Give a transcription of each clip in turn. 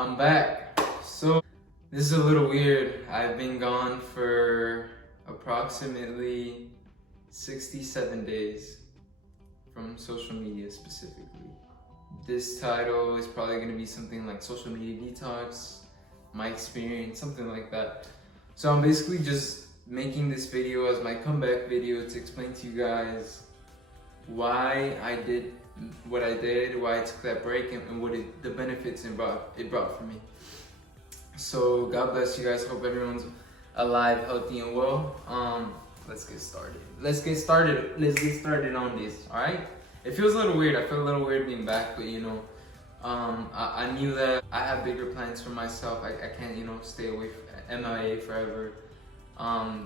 I'm back. So this is a little weird. I've been gone for approximately 67 days from social media specifically. This title is probably going to be something like social media detox, my experience, something like that. So I'm basically just making this video as my comeback video to explain to you guys why I did what I did, why I took that break, and what the benefits it brought for me. So God bless you guys. Hope everyone's alive, healthy, and well. Let's get started. Let's get started on this. All right. It feels a little weird. I feel a little weird being back, but I knew that I have bigger plans for myself. I can't, stay away from MIA forever.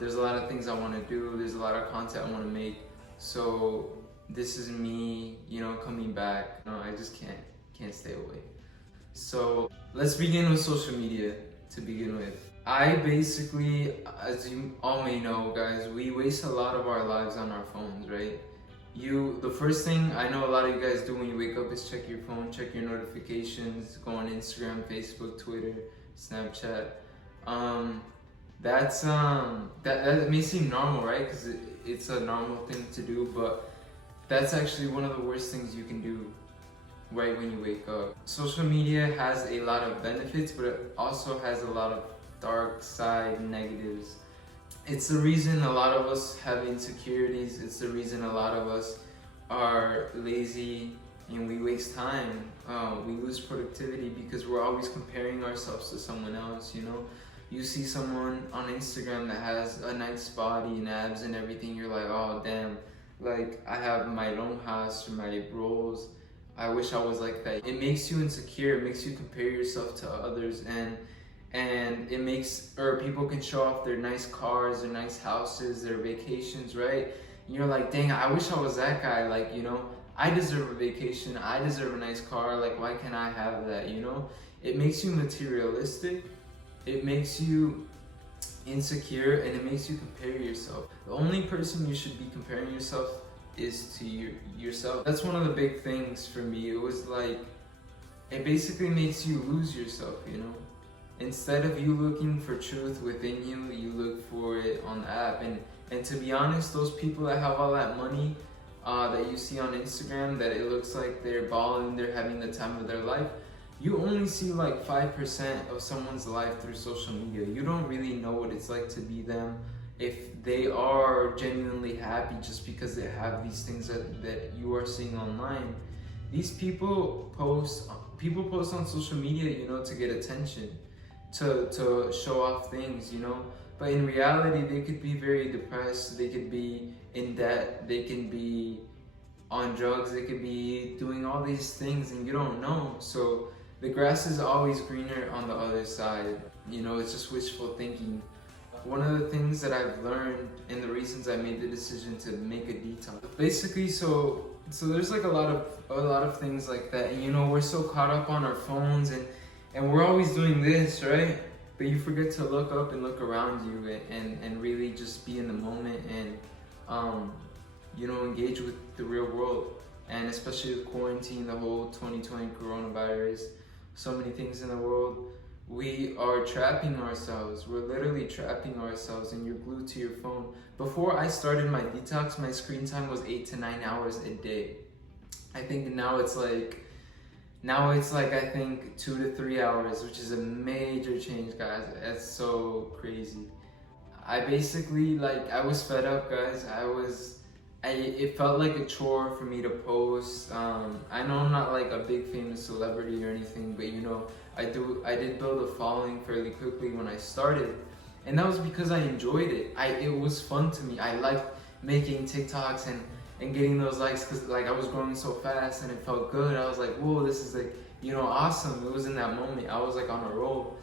There's a lot of things I want to do. There's a lot of content I want to make. So this is me, coming back. No, I just can't stay away. So let's begin with social media to begin with. I basically, as you all may know, guys, we waste a lot of our lives on our phones, right? The first thing I know a lot of you guys do when you wake up is check your phone, check your notifications, go on Instagram, Facebook, Twitter, Snapchat. That may seem normal, right? Because it's a normal thing to do, but that's actually one of the worst things you can do right when you wake up. Social media has a lot of benefits, but it also has a lot of dark side negatives. It's the reason a lot of us have insecurities. It's the reason a lot of us are lazy and we waste time. We lose productivity because we're always comparing ourselves to someone else, You see someone on Instagram that has a nice body and abs and everything, you're like, oh damn, like I have my own house, my rolls, I wish I was like that. It makes you insecure, it makes you compare yourself to others, and it makes, or people can show off their nice cars, their nice houses, their vacations, right? And you're like, dang, I wish I was that guy, like, I deserve a vacation, I deserve a nice car, like why can't I have that, It makes you materialistic, it makes you insecure, and it makes you compare yourself. The only person you should be comparing yourself is to yourself. That's one of the big things for me. It was like, it basically makes you lose yourself, Instead of you looking for truth within you, you look for it on the app. And to be honest, those people that have all that money that you see on Instagram, that it looks like they're balling, they're having the time of their life, you only see like 5% of someone's life through social media. You don't really know what it's like to be them, if they are genuinely happy just because they have these things that you are seeing online. These people post on social media, to get attention, to show off things, But in reality, they could be very depressed, they could be in debt, they can be on drugs, they could be doing all these things and you don't know. So the grass is always greener on the other side. It's just wishful thinking. One of the things that I've learned and the reasons I made the decision to make a detox. Basically, so there's like a lot of things like that, and we're so caught up on our phones and we're always doing this, right? But you forget to look up and look around you and really just be in the moment and engage with the real world. And especially with quarantine, the whole 2020 coronavirus, so many things in the world, we are trapping ourselves. We're literally trapping ourselves, and you're glued to your phone. Before I started my detox, my screen time was 8 to 9 hours a day. I think now it's like I think 2 to 3 hours, which is a major change, guys. That's so crazy. I basically, I was fed up, guys. It felt like a chore for me to post. I know I'm not like a big famous celebrity or anything, but I did build a following fairly quickly when I started, and that was because I enjoyed it. It was fun to me. I liked making TikToks and getting those likes because I was growing so fast and it felt good. I was like, whoa, this is awesome. It was in that moment. I was on a roll,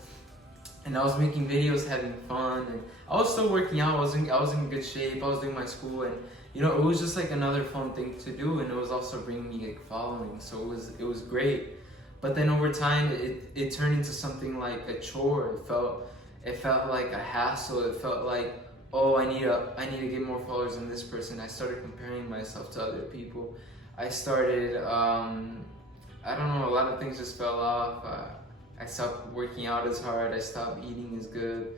and I was making videos, having fun, and I was still working out. I was in good shape. I was doing my school, and it was just another fun thing to do, and it was also bringing me following. So it was great. But then over time, it turned into something like a chore. It felt like a hassle. It felt like, oh, I need to get more followers than this person. I started comparing myself to other people. I started, I don't know, a lot of things just fell off. I stopped working out as hard. I stopped eating as good.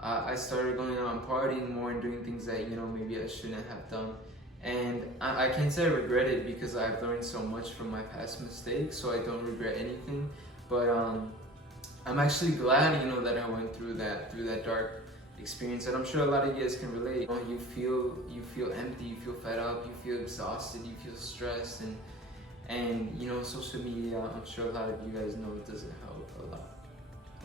I started going out and partying more and doing things that, you know, maybe I shouldn't have done. And I can't say I regret it because I've learned so much from my past mistakes, so I don't regret anything. But I'm actually glad, you know, that I went through that dark experience, and I'm sure a lot of you guys can relate. You feel empty, you feel fed up, you feel exhausted, you feel stressed, and you know, social media, I'm sure a lot of you guys know, it doesn't help a lot,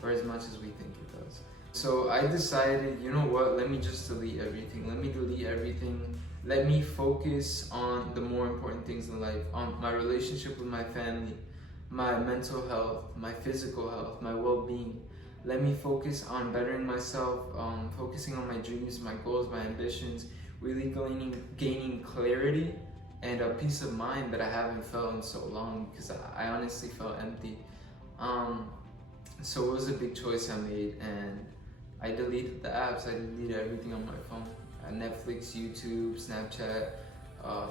or as much as we think it does. So I decided, you know what, let me just delete everything. Let me delete everything. Let me focus on the more important things in life, on my relationship with my family, my mental health, my physical health, my well-being. Let me focus on bettering myself, focusing on my dreams, my goals, my ambitions, really gaining clarity and a peace of mind that I haven't felt in so long, because I honestly felt empty. So it was a big choice I made, and I deleted the apps. I deleted everything on my phone. Netflix, YouTube, Snapchat,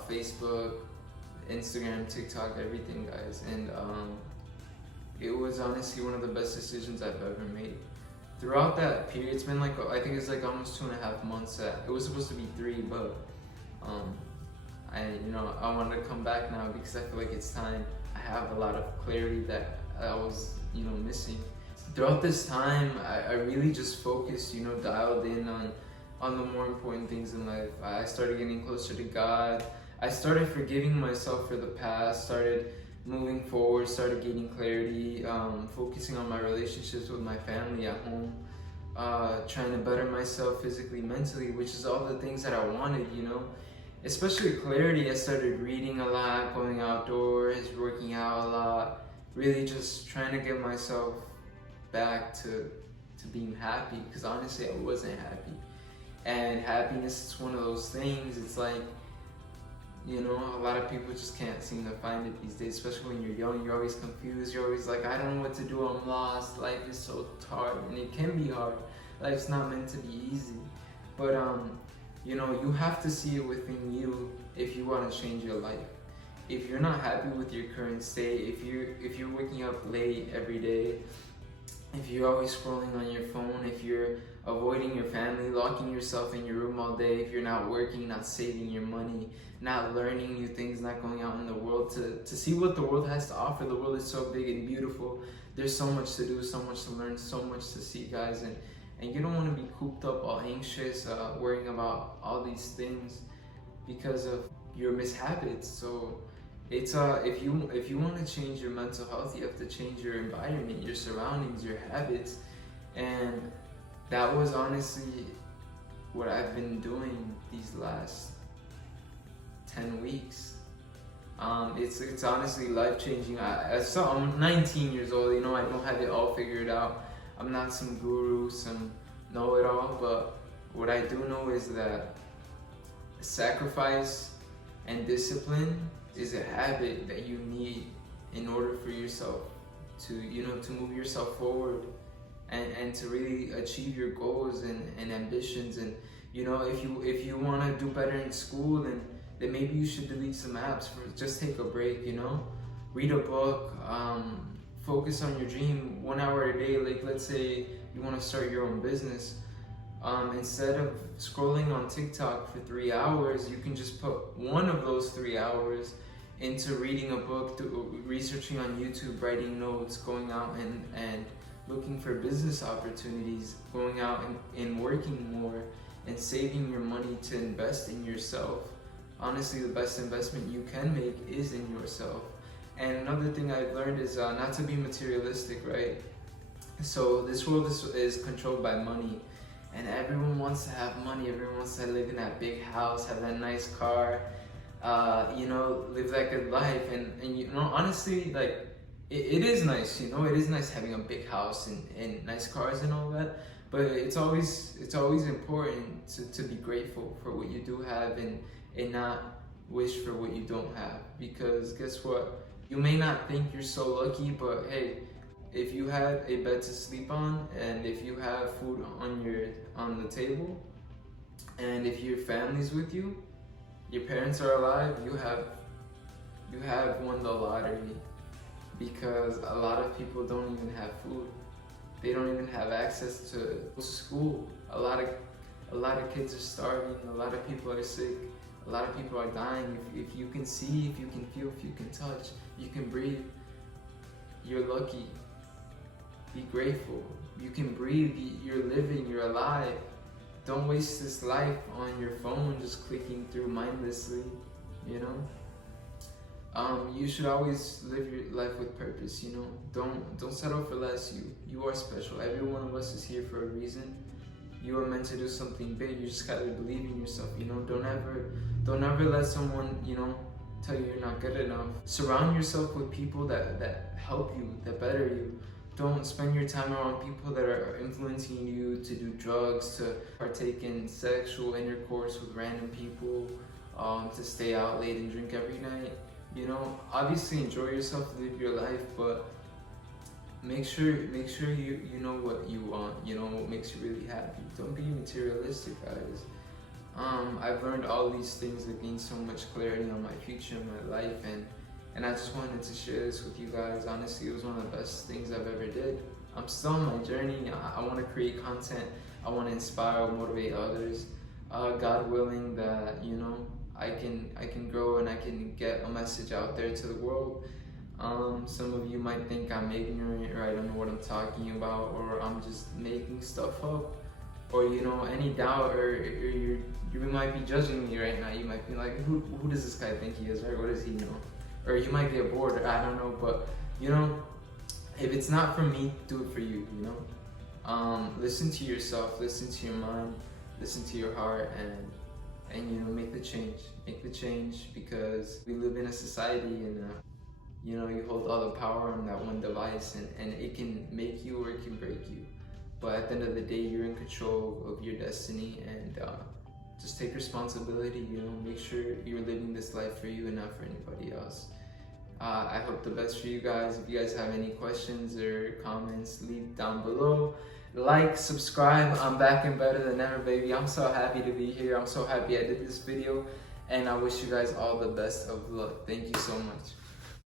Facebook, Instagram, TikTok, everything, guys. And it was honestly one of the best decisions I've ever made. Throughout that period, it's been like, I think it's like almost 2.5 months. It was supposed to be 3, but I wanted to come back now because I feel like it's time. I have a lot of clarity that I was, missing. Throughout this time, I really just focused, dialed in on the more important things in life. I started getting closer to God. I started forgiving myself for the past, started moving forward, started gaining clarity, focusing on my relationships with my family at home, trying to better myself physically, mentally, which is all the things that I wanted, especially clarity. I started reading a lot, going outdoors, working out a lot, really just trying to get myself back to being happy, because honestly I wasn't happy. And happiness is one of those things, it's like, a lot of people just can't seem to find it these days, especially when you're young. You're always confused, you're always like, I don't know what to do, I'm lost, life is so hard, and it can be hard. Life's not meant to be easy, but you have to see it within you if you want to change your life. If you're not happy with your current state, if you're waking up late every day, if you're always scrolling on your phone, if you're avoiding your family, locking yourself in your room all day, if you're not working, not saving your money, not learning new things, not going out in the world to see what the world has to offer. The world is so big and beautiful. There's so much to do, so much to learn, so much to see, guys, and you don't want to be cooped up all anxious, worrying about all these things because of your mishabits. So it's if you want to change your mental health, you have to change your environment, your surroundings, your habits. And that was honestly what I've been doing these last 10 weeks. It's honestly life-changing. I'm 19 years old, I don't have it all figured out. I'm not some guru, some know-it-all, but what I do know is that sacrifice and discipline is a habit that you need in order for yourself to move yourself forward and to really achieve your goals and ambitions. And if you want to do better in school, then maybe you should delete some apps, just take a break, read a book, focus on your dream 1 hour a day. Like, let's say you want to start your own business. Instead of scrolling on TikTok for 3 hours, you can just put one of those 3 hours into reading a book, researching on YouTube, writing notes, going out and looking for business opportunities, going out and working more, and saving your money to invest in yourself. Honestly, the best investment you can make is in yourself. And another thing I've learned is not to be materialistic, right? So this world is controlled by money, and everyone wants to have money. Everyone wants to live in that big house, have that nice car, live that good life. And honestly, like, it is nice, it is nice having a big house and nice cars and all that. But it's always important to be grateful for what you do have and not wish for what you don't have. Because guess what? You may not think you're so lucky, but hey, if you had a bed to sleep on, and if you have food on the table, and if your family's with you, your parents are alive, you have won the lottery. because a lot of people don't even have food. They don't even have access to school. A lot of kids are starving. A lot of people are sick. A lot of people are dying. If you can see, if you can feel, if you can touch, you can breathe, you're lucky. Be grateful. You can breathe. You're living. You're alive. Don't waste this life on your phone just clicking through mindlessly, you know? You should always live your life with purpose, you know? Don't settle for less. You are special. Every one of us is here for a reason. You are meant to do something big. You just gotta believe in yourself, you know? Don't ever let someone, you know, tell you you're not good enough. Surround yourself with people that help you, that better you. Don't spend your time around people that are influencing you to do drugs, to partake in sexual intercourse with random people, to stay out late and drink every night. You know, obviously enjoy yourself, live your life, but make sure you know what you want. You know what makes you really happy. Don't be materialistic, guys. I've learned all these things to gain so much clarity on my future and my life, and I just wanted to share this with you guys. Honestly, it was one of the best things I've ever did. I'm still on my journey. I want to create content. I want to inspire, motivate others. God willing, that, you know, I can grow and I can get a message out there to the world. Some of you might think I'm ignorant, or I don't know what I'm talking about, or I'm just making stuff up, or, you know, any doubt, or you might be judging me right now. You might be like, who does this guy think he is, right? What does he know? Or you might get bored, or I don't know, but, you know, if it's not for me, do it for you, you know? Listen to yourself, listen to your mind, listen to your heart, and you know, make the change, because we live in a society, and you know, you hold all the power on that one device, and it can make you or it can break you. But at the end of the day, you're in control of your destiny, and just take responsibility, you know, make sure you're living this life for you and not for anybody else. I hope the best for you guys. If you guys have any questions or comments, leave down below. Like, subscribe. I'm back and better than ever, baby. I'm so happy to be here. I'm so happy I did this video, and I wish you guys all the best of luck. Thank you so much.